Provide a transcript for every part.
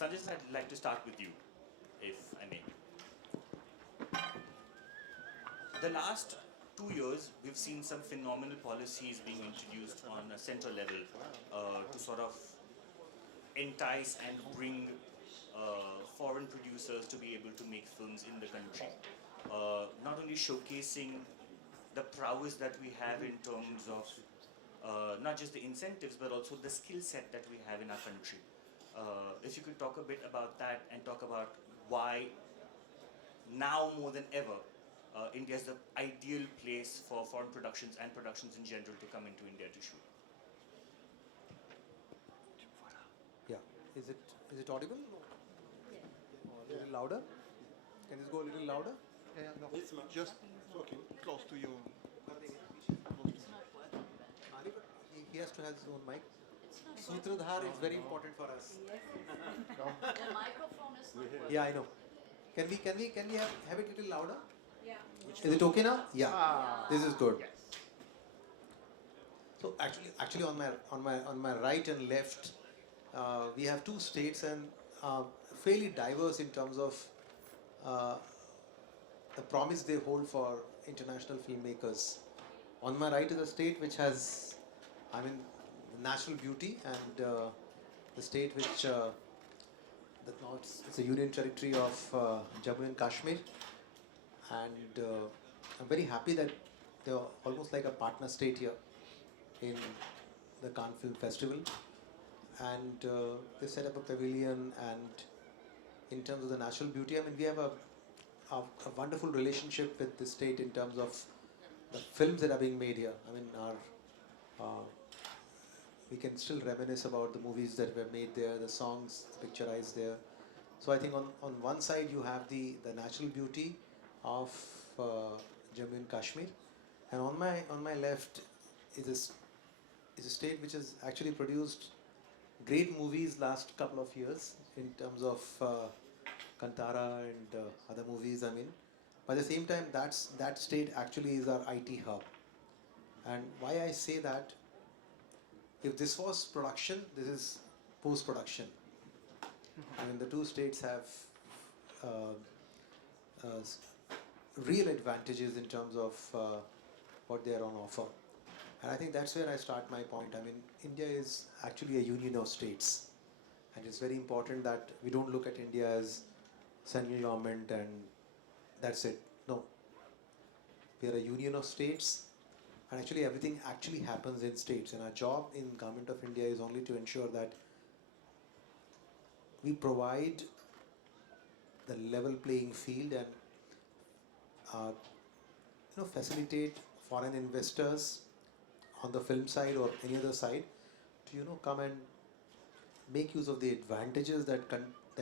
Sanjay, I'd like to start with you, if I may. The last 2 years, we've seen some phenomenal policies being introduced on a central level to sort of entice and bring foreign producers to be able to make films in the country. Not only showcasing the prowess that we have in terms of not just the incentives, but also the skill set that we have in our country. If you could talk a bit about that and talk about why now more than ever, India is the ideal place for foreign productions and productions in general to come into India to shoot. Yeah. Is it audible? Yes. Or a little louder? Can this go a little louder? Yeah, no, just talking close to you. It's not working. Ali, but he has to have his own mic. It's not Sutradhar is very important for us. Yes. The microphone is not working. Yeah, I know. Can we have it a little louder? Yeah. Is it okay now? Yeah. This is good. Yes. So actually on my right and left, we have two states and fairly diverse in terms of the promise they hold for international filmmakers. On my right is a state which has, natural beauty, and the state which it's a union territory of Jammu and Kashmir, and I'm very happy that they're almost like a partner state here in the Cannes Film Festival, and they set up a pavilion. And in terms of the natural beauty, we have a wonderful relationship with the state in terms of the films that are being made here. We can still reminisce about the movies that were made there, the songs picturized there. So I think on one side you have the natural beauty of Jammu and Kashmir, and on my left is a state which has actually produced great movies last couple of years in terms of Kantara and other movies. But at the same time, that state actually is our IT hub. And why I say that, if this was production, this is post-production. The two states have uh, real advantages in terms of what they are on offer. And I think that's where I start my point. India is actually a union of states. And it's very important that we don't look at India as central government and that's it. No. We are a union of states, and actually everything actually happens in states. And our job in Government of India is only to ensure that we provide the level playing field and facilitate foreign investors on the film side or any other side to come and make use of the advantages that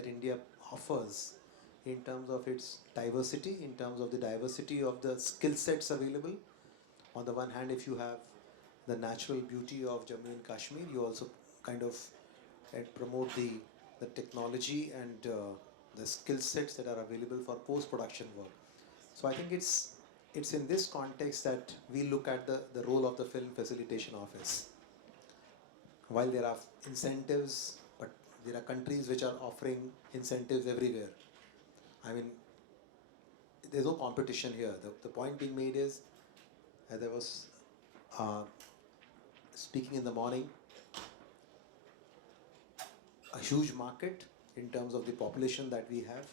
India offers in terms of its diversity, in terms of the diversity of the skill sets available. On the one hand, if you have the natural beauty of Jammu and Kashmir, you also kind of promote the technology and the skill sets that are available for post-production work. So I think it's in this context that we look at the role of the Film Facilitation Office. While there are incentives, but there are countries which are offering incentives everywhere. There's no competition here. The point being made is, as I was speaking in the morning, a huge market in terms of the population that we have.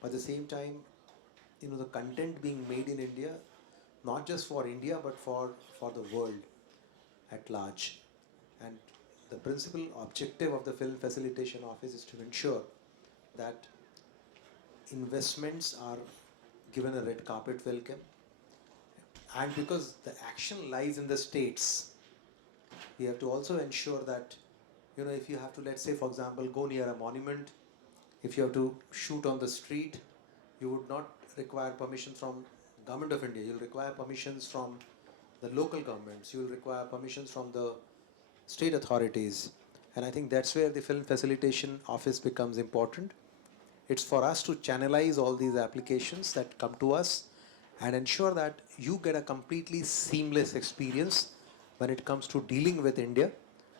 But at the same time, the content being made in India, not just for India, but for the world at large. And the principal objective of the Film Facilitation Office is to ensure that investments are given a red carpet welcome. And because the action lies in the states, we have to also ensure that, if you have to, let's say, for example, go near a monument, if you have to shoot on the street, you would not require permission from Government of India. You'll require permissions from the local governments. You'll require permissions from the state authorities. And I think that's where the Film Facilitation Office becomes important. It's for us to channelize all these applications that come to us and ensure that you get a completely seamless experience when it comes to dealing with India.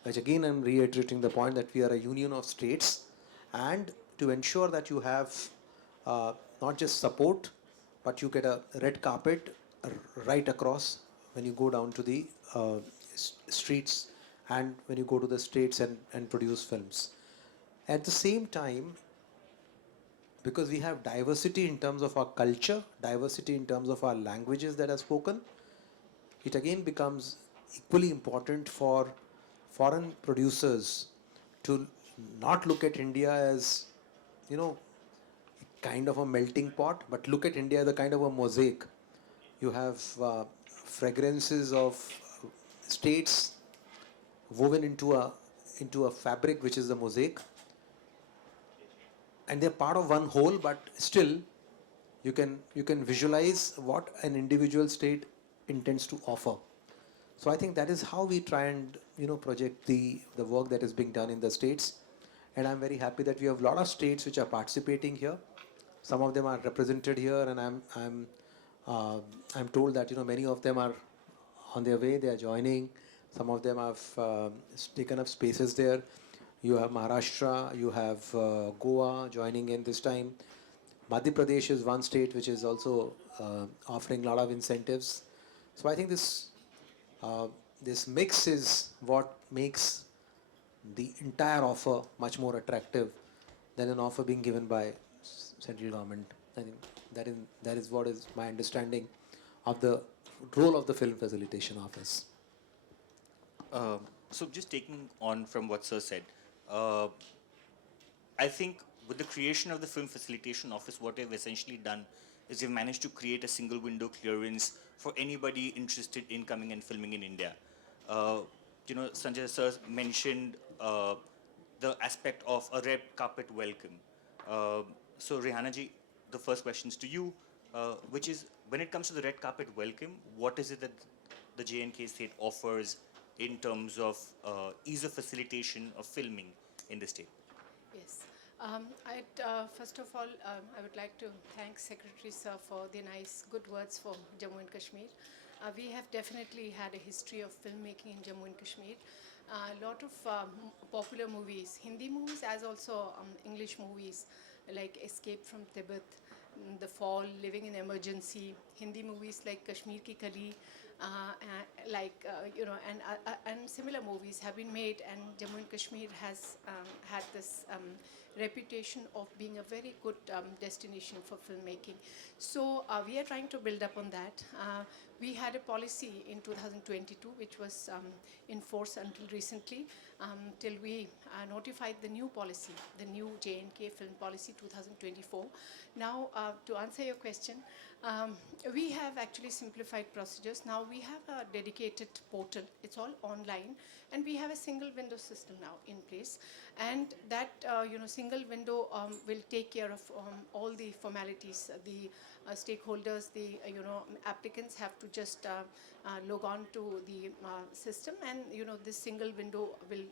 Which again, I'm reiterating the point that we are a union of states, and to ensure that you have not just support, but you get a red carpet right across when you go down to the streets and when you go to the states and produce films. At the same time, because we have diversity in terms of our culture, diversity in terms of our languages that are spoken, it again becomes equally important for foreign producers to not look at India as, you know, kind of a melting pot, but look at India as a kind of a mosaic. You have fragrances of states woven into a fabric which is the mosaic, and they're part of one whole, but still you can visualize what an individual state intends to offer. So I think that is how we try and project the work that is being done in the states, and I'm very happy that we have a lot of states which are participating here. Some of them are represented here, and I'm told that many of them are on their way. They are joining. Some of them have taken up spaces there. You have Maharashtra, you have Goa joining in this time. Madhya Pradesh is one state which is also offering a lot of incentives. So I think this mix is what makes the entire offer much more attractive than an offer being given by central government. I think that is what is my understanding of the role of the Film Facilitation Office. So just taking on from what Sir said, uh, I think with the creation of the Film Facilitation Office, what they've essentially done is they've managed to create a single window clearance for anybody interested in coming and filming in India. Uh, Sanjay Sir mentioned the aspect of a red carpet welcome. Uh, so Rihanna ji, the first question is to you, which is when it comes to the red carpet welcome, what is it that the J&K state offers in terms of ease of facilitation of filming in the state? Yes. First of all, I would like to thank Secretary Sir for the nice, good words for Jammu and Kashmir. We have definitely had a history of filmmaking in Jammu and Kashmir. A lot of popular movies, Hindi movies as also English movies like Escape from Tibet, The Fall, Living in Emergency, Hindi movies like Kashmir Ki Kali, and similar movies have been made, and Jammu and Kashmir has had this reputation of being a very good destination for filmmaking. So we are trying to build up on that. We had a policy in 2022 which was in force until recently, till we notified the new policy, the new J&K Film Policy 2024. Now, to answer your question, we have actually simplified procedures. Now we have a dedicated portal. It's all online, and we have a single window system now in place. And that single window will take care of all the formalities. The stakeholders, the applicants have to just log on to the system, and this single window will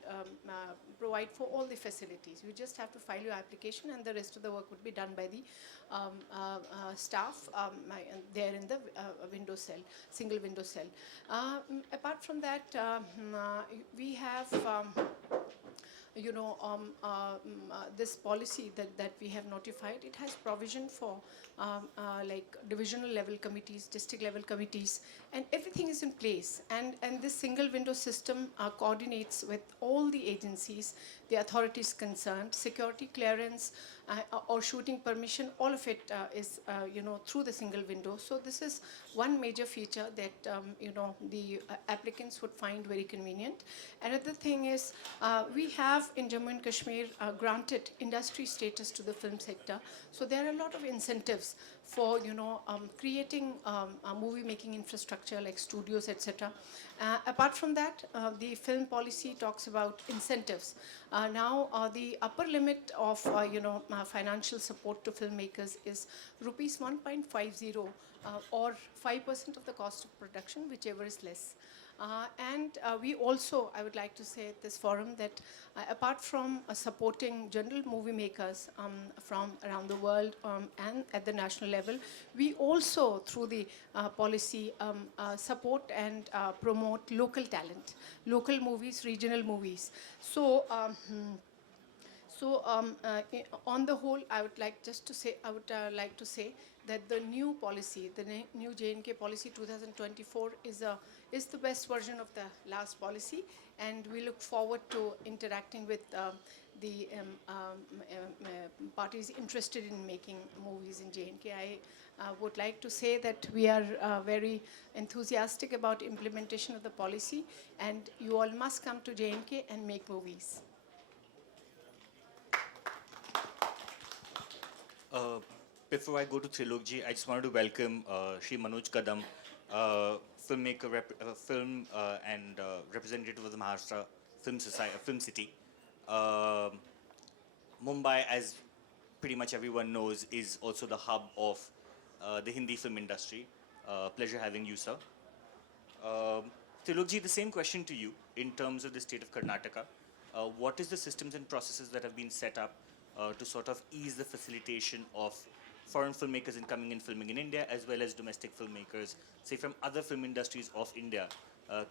provide for all the facilities. You just have to file your application, and the rest of the work would be done by the staff there in the window cell, single window cell. Apart from that, we have this policy that we have notified. It has provision for like divisional level committees, district level committees, and everything is in place. And this single window system coordinates with all the agencies, the authorities concerned, security clearance or shooting permission, all of it is through the single window. So this is one major feature that the applicants would find very convenient. Another thing is we have in Jammu and Kashmir granted industry status to the film sector. So there are a lot of incentives for creating a movie making infrastructure like studios, etc. Apart from that, the film policy talks about incentives. Now the upper limit of financial support to filmmakers is rupees 1.50 or 5% of the cost of production, whichever is less. And we also, I would like to say at this forum that apart from supporting general movie makers from around the world and at the national level, we also, through the policy, support and promote local talent, local movies, regional movies. So on the whole, I would like just to say, I would like to say that the new policy, the new J&K policy 2024 is the best version of the last policy, and we look forward to interacting with the parties interested in making movies in J&K. I would like to say that we are very enthusiastic about implementation of the policy, and you all must come to J&K and make movies. Uh, Before I go to Trilokji, I just wanted to welcome Shri Manoj Kadam, filmmaker, film and representative of the Maharashtra Film Society, Film City. Um Mumbai, as pretty much everyone knows, is also the hub of the Hindi film industry. Pleasure having you, sir. Trilokji, the same question to you in terms of the state of Karnataka. What is the systems and processes that have been set up to sort of ease the facilitation of foreign filmmakers in coming and filming in India, as well as domestic filmmakers, say from other film industries of India,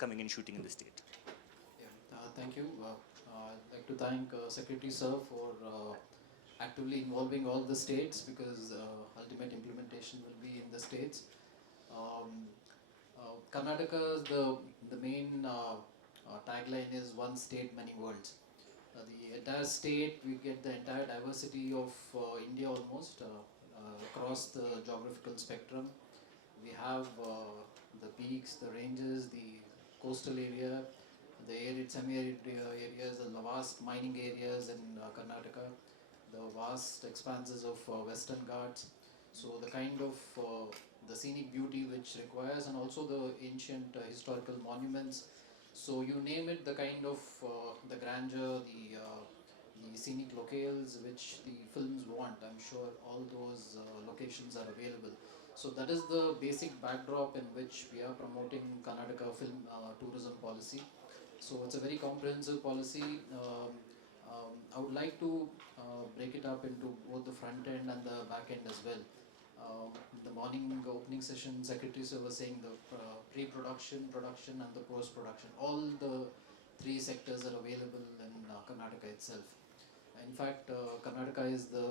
coming and shooting in the state? Yeah, thank you. I'd like to thank Secretary Sir for actively involving all the states, because ultimate implementation will be in the states. Um, Karnataka, the main tagline is one state, many worlds. The entire state, we get the entire diversity of India almost across the geographical spectrum. We have the peaks, the ranges, the coastal area, the arid, semi-arid areas, the vast mining areas in Karnataka, the vast expanses of Western Ghats. So the kind of the scenic beauty which requires, and also the ancient historical monuments. So you name it, the kind of the grandeur, the scenic locales which the films want. I'm sure all those locations are available. So that is the basic backdrop in which we are promoting Karnataka film tourism policy. So it's a very comprehensive policy. I would like to break it up into both the front end and the back end as well. The morning opening session, Secretary Sir was saying the pre-production, production and the post-production. All the three sectors are available in Karnataka itself. In fact, Karnataka is the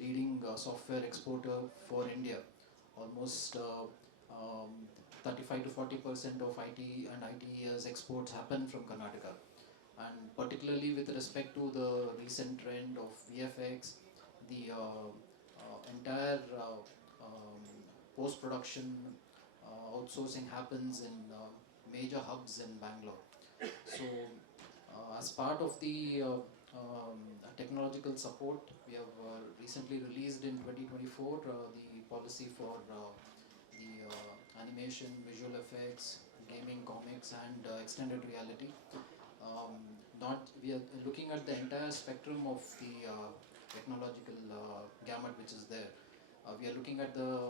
leading software exporter for India. Almost 35 to 40% of IT and ITES exports happen from Karnataka. And particularly with respect to the recent trend of VFX, the entire post-production outsourcing happens in major hubs in Bangalore. So, as part of the technological support, we have recently released in 2024 the policy for the animation, visual effects, gaming, comics, and extended reality. We are looking at the entire spectrum of the technological gamut which is there. We are looking at the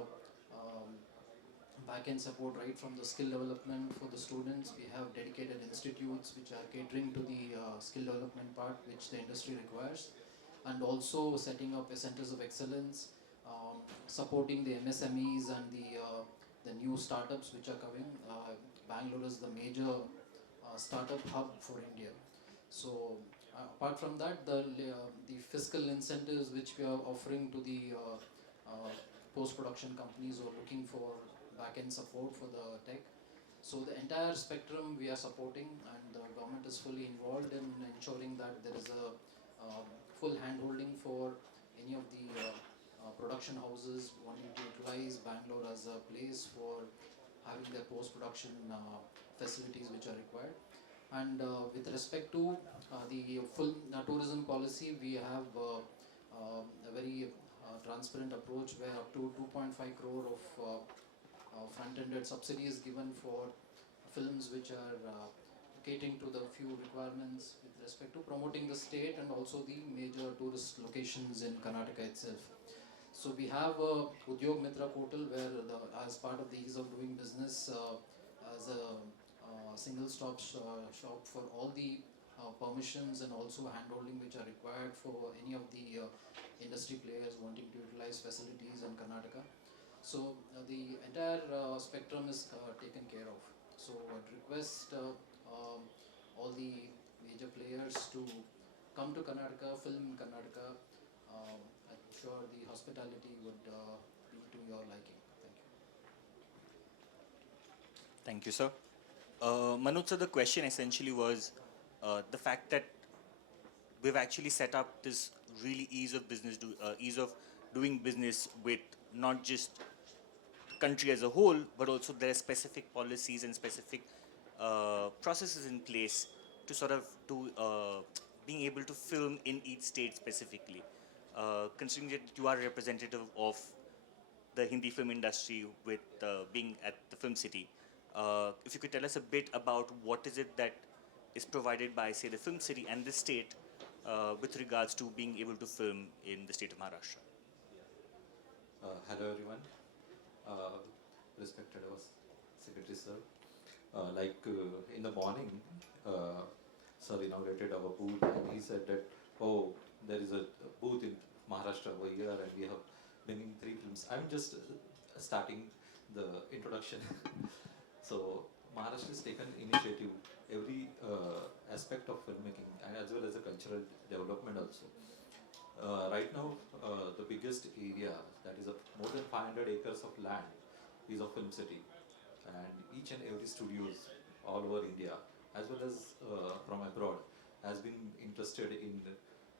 back-end support right from the skill development for the students. We have dedicated institutes which are catering to the skill development part which the industry requires, and also setting up centers of excellence, supporting the MSMEs and the new startups which are coming. Bangalore is the major startup hub for India. So apart from that, the fiscal incentives which we are offering to the post-production companies who are looking for back-end support for the tech. So the entire spectrum we are supporting, and the government is fully involved in ensuring that there is a full hand-holding for any of the production houses wanting to utilize Bangalore as a place for having their post-production facilities which are required. And with respect to the full tourism policy, we have a very transparent approach where up to 2.5 crore of front-ended subsidies given for films which are catering to the few requirements with respect to promoting the state and also the major tourist locations in Karnataka itself. So we have a Udyog Mitra portal where as part of the ease of doing business as a single stop shop for all the permissions and also handholding which are required for any of the industry players wanting to utilize facilities in Karnataka. So the entire spectrum is taken care of. So I'd request all the major players to come to Karnataka, film in Karnataka. I'm sure the hospitality would be to your liking. Thank Thank you. you, sir. Manoj, sir, the question essentially was the fact that we've actually set up this really ease of doing business with not just country as a whole, but also there are specific policies and specific processes in place to sort of to being able to film in each state specifically. Considering that you are representative of the Hindi film industry with being at the Film City, if you could tell us a bit about what is it that is provided by, say, the Film City and the state with regards to being able to film in the state of Maharashtra. Hello everyone, uh, respected our Secretary Sir. In the morning, Sir inaugurated our booth and he said that, oh, there is a booth in Maharashtra over here and we have bringing 3 films. I'm just starting the introduction. So Maharashtra has taken initiative every aspect of filmmaking and as well as the cultural development also. Right now, the biggest area, that is more than 500 acres of land, is a film city. And each and every studios all over India, as well as from abroad, has been interested in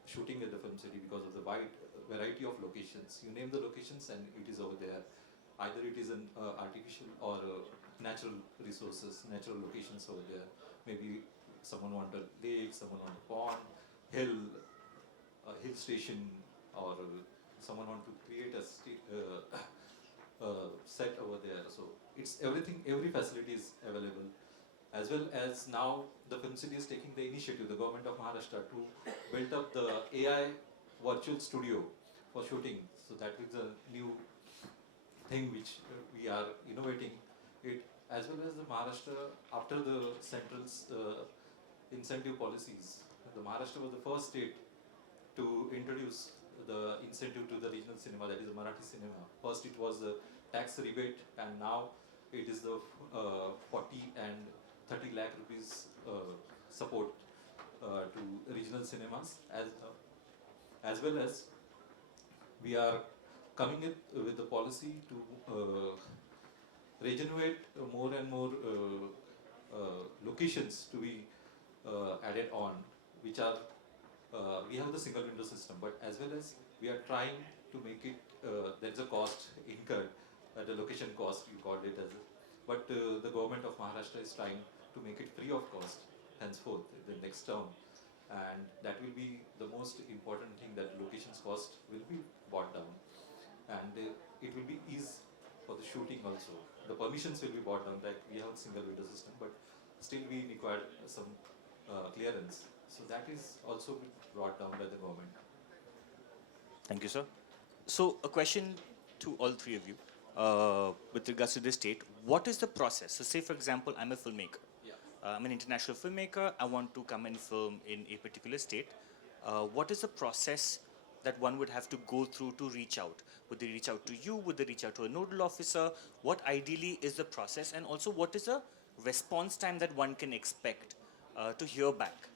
shooting at the film city because of the wide variety of locations. You name the locations and it is over there. Either it is an artificial or natural resources, natural locations over there. Maybe someone want a lake, someone want a pond, hill station, or someone want to create a set over there. So it's everything, every facility is available. As well as now the film city is taking the initiative, the government of Maharashtra, to build up the AI virtual studio for shooting. So that is a new thing which we are innovating it, as well as the Maharashtra, after the central's incentive policies. The Maharashtra was the first state to introduce the incentive to the regional cinema, that is the Marathi cinema. First it was the tax rebate and now it is the 40 and 30 lakh rupees support to regional cinemas, as well as we are coming with the policy to regenerate more and more locations to be added on, which are we have the single window system, but as well as we are trying to make it, there is a cost incurred, the location cost you called it as, but the government of Maharashtra is trying to make it free of cost henceforth the next term, and that will be the most important thing, that locations cost will be brought down, and it will be ease for the shooting also. The permissions will be brought down, like we have a single window system, but still we require some clearance. So that is also brought down by the government. Thank you, sir. So, a question to all three of you with regards to this state. What is the process? So, say for example, I'm a filmmaker. Yeah. I'm an international filmmaker. I want to come and film in a particular state. What is the process that one would have to go through to reach out? Would they reach out to you? Would they reach out to a nodal officer? What ideally is the process? And also, what is the response time that one can expect to hear back?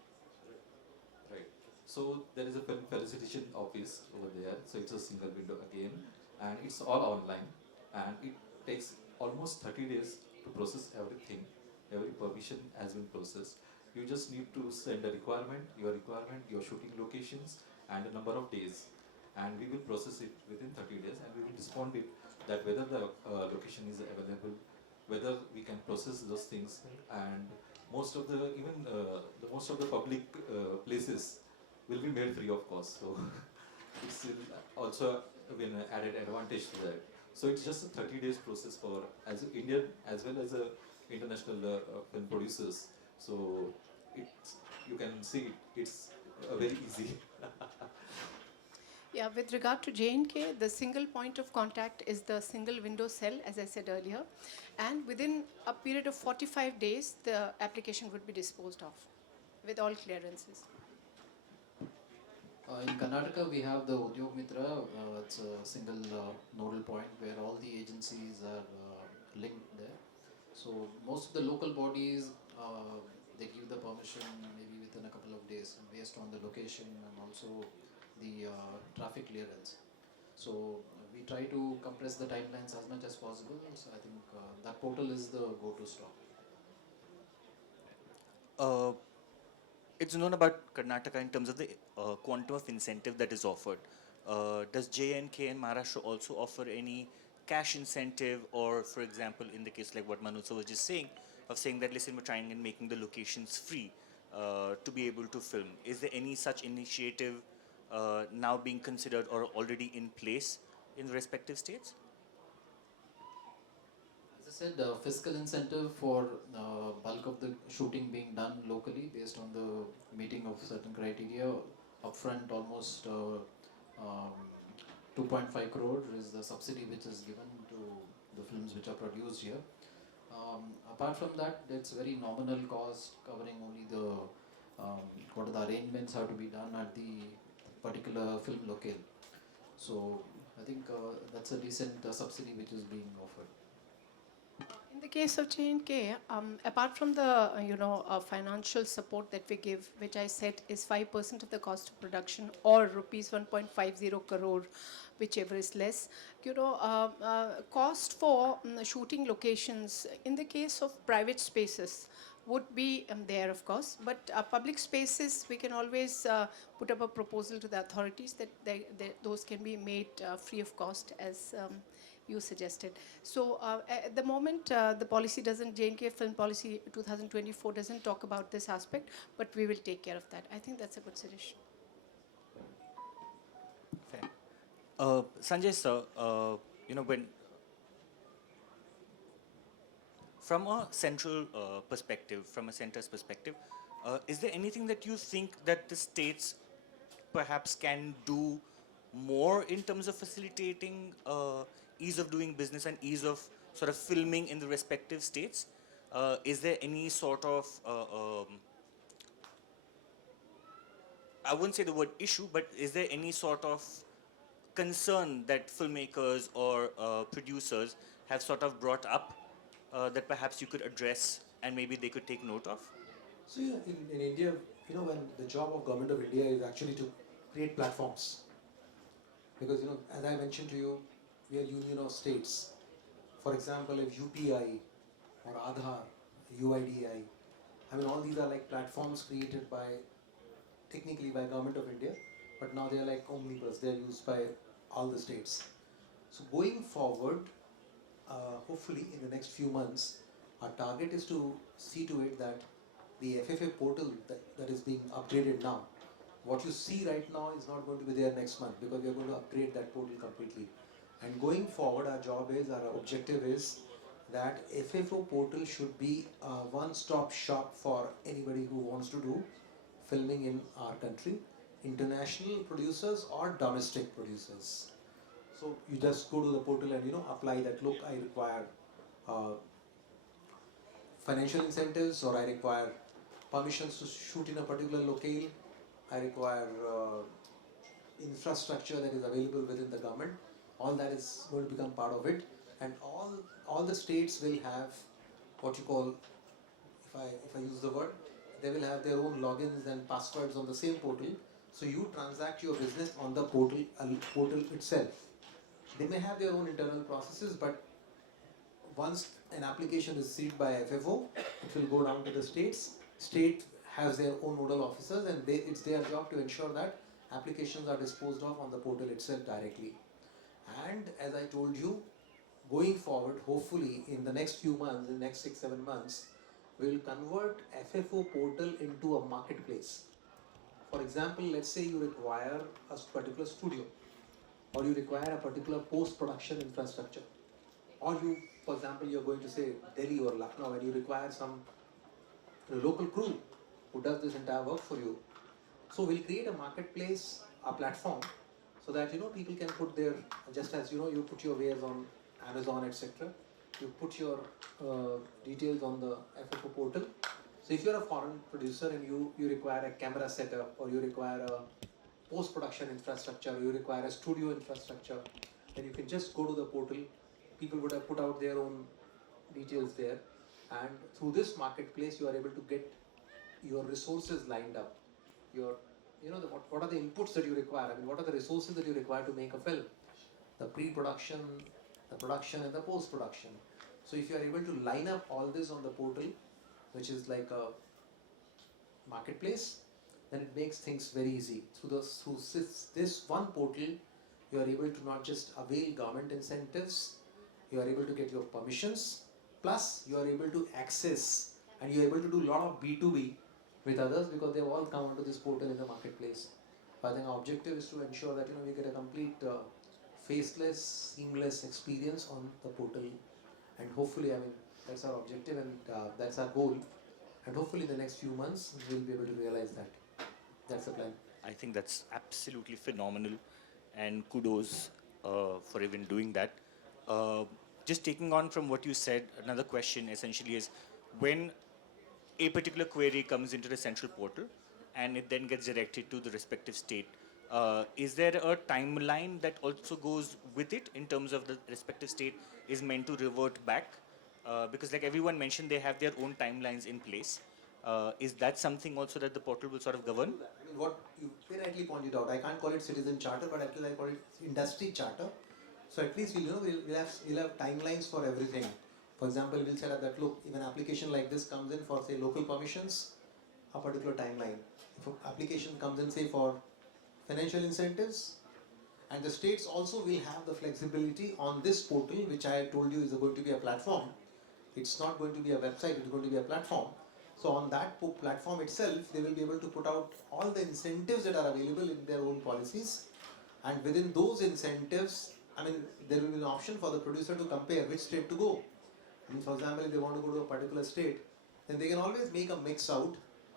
Right. So there is a film felicitation office over there. So it's a single window again, and it's all online, and it takes almost 30 days to process everything. Every permission has been processed. You just need to send a requirement, your shooting locations, and a number of days, and we will process it within 30 days, and we will respond it that whether the location is available, whether we can process those things, and most of the most of the public places will be made free of cost. So it's also been an added advantage to that. So it's just a 30 days process for as Indian as well as international film producers. So it's, you can see it's very easy. Yeah, with regard to J&K, the single point of contact is the single window cell, as I said earlier. And within a period of 45 days, the application would be disposed of with all clearances. In Karnataka, we have the Udyog Mitra. It's a single nodal point where all the agencies are linked there. So most of the local bodies, they give the permission maybe within a couple of days based on the location and also the traffic clearance. So we try to compress the timelines as much as possible. So I think that portal is the go-to stop. Uh, it's known about Karnataka in terms of the quantum of incentive that is offered. Does J&K and Maharashtra also offer any cash incentive, or, for example, in the case like what Manoj was just saying, of saying that listen, we're trying and making the locations free to be able to film? Is there any such initiative now being considered or already in place in the respective states? As I said, fiscal incentive for bulk of the shooting being done locally based on the meeting of certain criteria. Upfront, almost um, 2.5 crore is the subsidy which is given to the films which are produced here. Apart from that, it's very nominal cost, covering only the what are the arrangements have to be done at the particular film locale. So I think that's a decent subsidy which is being offered. In the case of J&K, apart from the financial support that we give, which I said is 5% of the cost of production or rupees 1.50 crore, whichever is less, cost for shooting locations in the case of private spaces would be there, of course, but public spaces, we can always put up a proposal to the authorities that those can be made free of cost, as you suggested. So at the moment, the policy doesn't, J&K Film Policy 2024 doesn't talk about this aspect, but we will take care of that. I think that's a good suggestion. Fair. Sanjay sir, when from a central perspective, from a center's perspective, is there anything that you think that the states perhaps can do more in terms of facilitating ease of doing business and ease of sort of filming in the respective states? Is there any sort of I wouldn't say the word issue, but is there any sort of concern that filmmakers or producers have sort of brought up that perhaps you could address and maybe they could take note of? So in India, when the job of government of India is actually to create platforms, because as I mentioned to you, we are union of states. For example, if UPI or Aadhaar, UIDI, I mean all these are like platforms created by technically by government of India, but now they are like omnibus. They are used by all the states. So going forward, hopefully in the next few months, our target is to see to it that the FFA portal that is being upgraded now, what you see right now is not going to be there next month, because we are going to upgrade that portal completely. And going forward, our objective is that FFO portal should be a one-stop shop for anybody who wants to do filming in our country, international producers or domestic producers. So you just go to the portal and apply that. Look, I require financial incentives, or I require permissions to shoot in a particular locale. I require infrastructure that is available within the government. All that is going to become part of it, and all the states will have what you call, if I use the word, they will have their own logins and passwords on the same portal. So you transact your business on the portal itself. They may have their own internal processes, but once an application is received by FFO, it will go down to the states. State has their own nodal officers, and it's their job to ensure that applications are disposed of on the portal itself directly. And as I told you, going forward, hopefully in the next few months, in the next 6-7 months, we will convert FFO portal into a marketplace. For example, let's say you require a particular studio, or you require a particular post-production infrastructure, or you, for example, you're going to say Delhi or Lucknow and you require some local crew who does this entire work for you. So we'll create a marketplace, a platform, so that people can put their, just as you put your wares on Amazon, etc. You put your details on the FFO portal. So if you're a foreign producer and you require a camera setup, or you require a post-production infrastructure, or you require a studio infrastructure, then you can just go to the portal. People would have put out their own details there, and through this marketplace you are able to get your resources lined up, your, what are the inputs that you require? I mean, what are the resources that you require to make a film? The pre-production, the production, and the post-production. So if you are able to line up all this on the portal, which is like a marketplace, then it makes things very easy. Through this one portal, you are able to not just avail government incentives, you are able to get your permissions, plus you are able to access, and you are able to do a lot of B2B with others because they have all come onto this portal in the marketplace. I think our objective is to ensure that we get a complete faceless, seamless experience on the portal, and hopefully, I mean, that's our objective and that's our goal. And hopefully, in the next few months, we'll be able to realize that. That's the plan. I think that's absolutely phenomenal, and kudos for even doing that. Uh, just taking on from what you said, another question essentially is when a particular query comes into the central portal and it then gets directed to the respective state, is there a timeline that also goes with it in terms of the respective state is meant to revert back? Because like everyone mentioned, they have their own timelines in place. Is that something also that the portal will sort of govern? I mean, what you very rightly pointed out, I can't call it citizen charter, but at least I call it industry charter. So at least we'll have timelines for everything. For example, we'll set up that, look, if an application like this comes in for say local permissions, a particular timeline. If an application comes in say for financial incentives, and the states also will have the flexibility on this portal, which I told you is going to be a platform. It's not going to be a website, it's going to be a platform. So on that platform itself, they will be able to put out all the incentives that are available in their own policies. And within those incentives, I mean, there will be an option for the producer to compare which state to go. I mean, for example, if they want to go to a particular state, then they can always make a mix out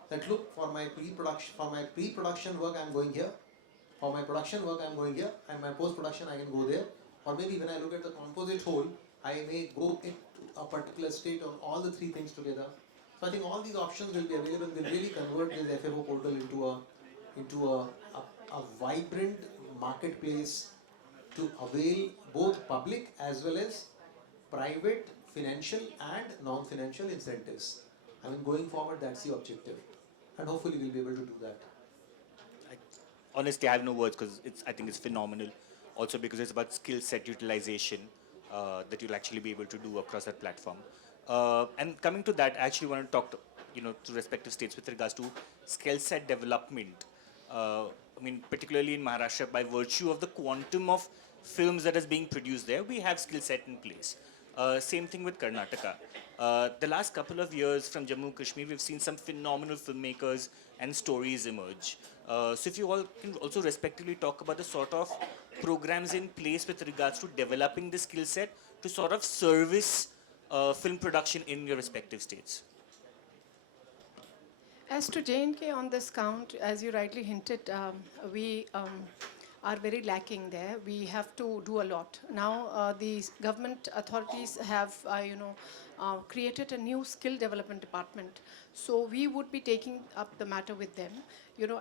that, look, for my pre-production work, I'm going here. For my production work, I'm going here, and my post-production, I can go there. Or maybe when I look at the composite whole, I may go into a particular state on all the three things together. So I think all these options will be available. Will really convert this FFO portal into a vibrant marketplace to avail both public as well as private financial and non-financial incentives. I mean, going forward, that's the objective, and hopefully we'll be able to do that. I, honestly, I have no words because I think it's phenomenal. Also because it's about skill set utilization that you'll actually be able to do across that platform. And coming to that, I actually want to talk to respective states with regards to skill set development. I mean, particularly in Maharashtra, by virtue of the quantum of films that is being produced there, we have skill set in place. Same thing with Karnataka. The last couple of years from Jammu and Kashmir, we've seen some phenomenal filmmakers and stories emerge. So if you all can also respectively talk about the sort of programs in place with regards to developing the skill set to sort of service film production in your respective states. As to J&K on this count, as you rightly hinted, we are very lacking there. We have to do a lot. Now, the government authorities have, created a new skill development department. So we would be taking up the matter with them.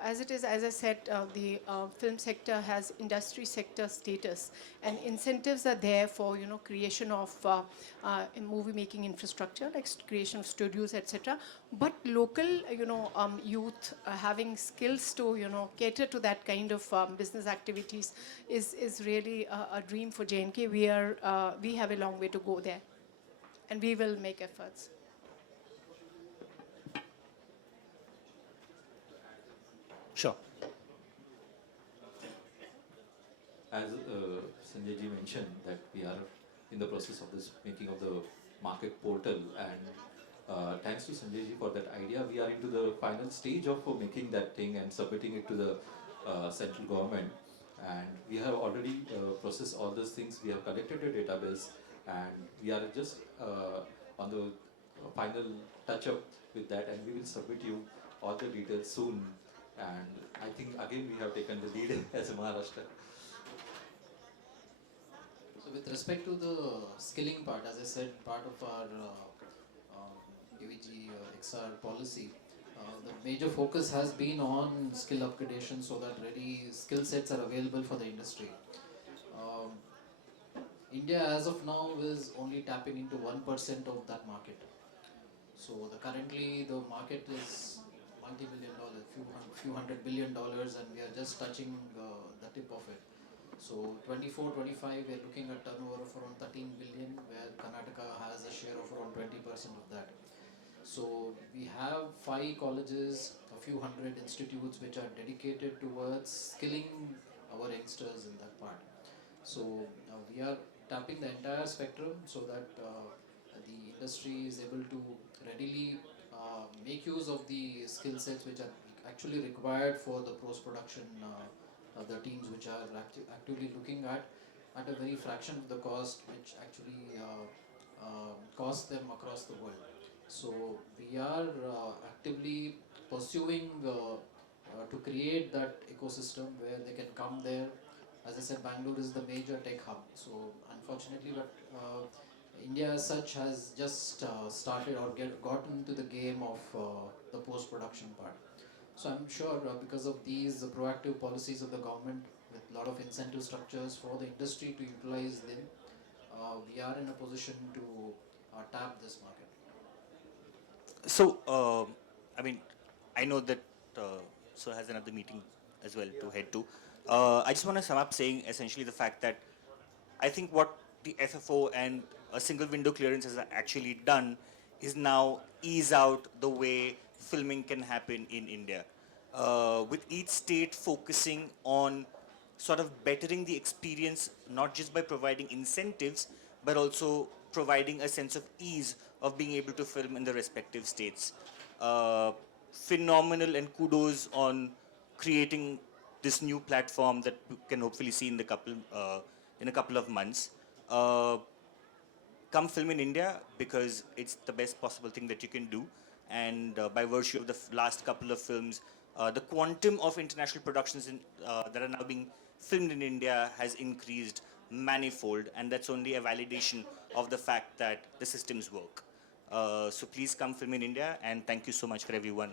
As it is, as I said, the film sector has industry sector status, and incentives are there for, creation of movie making infrastructure, like creation of studios, etc. But local, youth having skills to, cater to that kind of business activities is really a dream for J&K. We have a long way to go there, and we will make efforts. Sure. As Sanjay ji mentioned that we are in the process of this making of the market portal, and thanks to Sanjay ji for that idea, we are into the final stage of making that thing and submitting it to the central government. And we have already processed all those things. We have collected a database, and we are just on the final touch-up with that, and we will submit you all the details soon. And I think again we have taken the lead as a Maharashtra. So with respect to the skilling part, as I said, part of our AVG XR policy, the major focus has been on skill upgradation so that ready skill sets are available for the industry. India as of now is only tapping into 1% of that market. So currently the market is multi-billion dollars, few hundred billion dollars, and we are just touching the tip of it. So 24-25, we're looking at turnover of around 13 billion, where Karnataka has a share of around 20% of that. So we have 5 colleges, a few hundred institutes which are dedicated towards skilling our youngsters in that part. So we are tapping the entire spectrum so that the industry is able to readily make use of the skill sets which are actually required for the post-production, the teams which are actively looking at a very fraction of the cost which actually costs them across the world. So we are actively pursuing to create that ecosystem where they can come there. As I said, Bangalore is the major tech hub. So unfortunately, but India as such has just started or gotten into the game of the post-production part. So I'm sure because of these proactive policies of the government with a lot of incentive structures for the industry to utilize them, we are in a position to tap this market. So, I mean, I know that Sir has another meeting as well to head to. I just want to sum up saying essentially the fact that I think what the FFO and a single window clearance has actually done is now ease out the way filming can happen in India. With each state focusing on sort of bettering the experience, not just by providing incentives, but also providing a sense of ease of being able to film in the respective states. Phenomenal, and kudos on creating this new platform that we can hopefully see in a couple of months. Uh, Come film in India because it's the best possible thing that you can do. And by virtue of the last couple of films, the quantum of international productions that are now being filmed in India has increased manifold, and that's only a validation of the fact that the systems work. So please come film in India, and thank you so much for everyone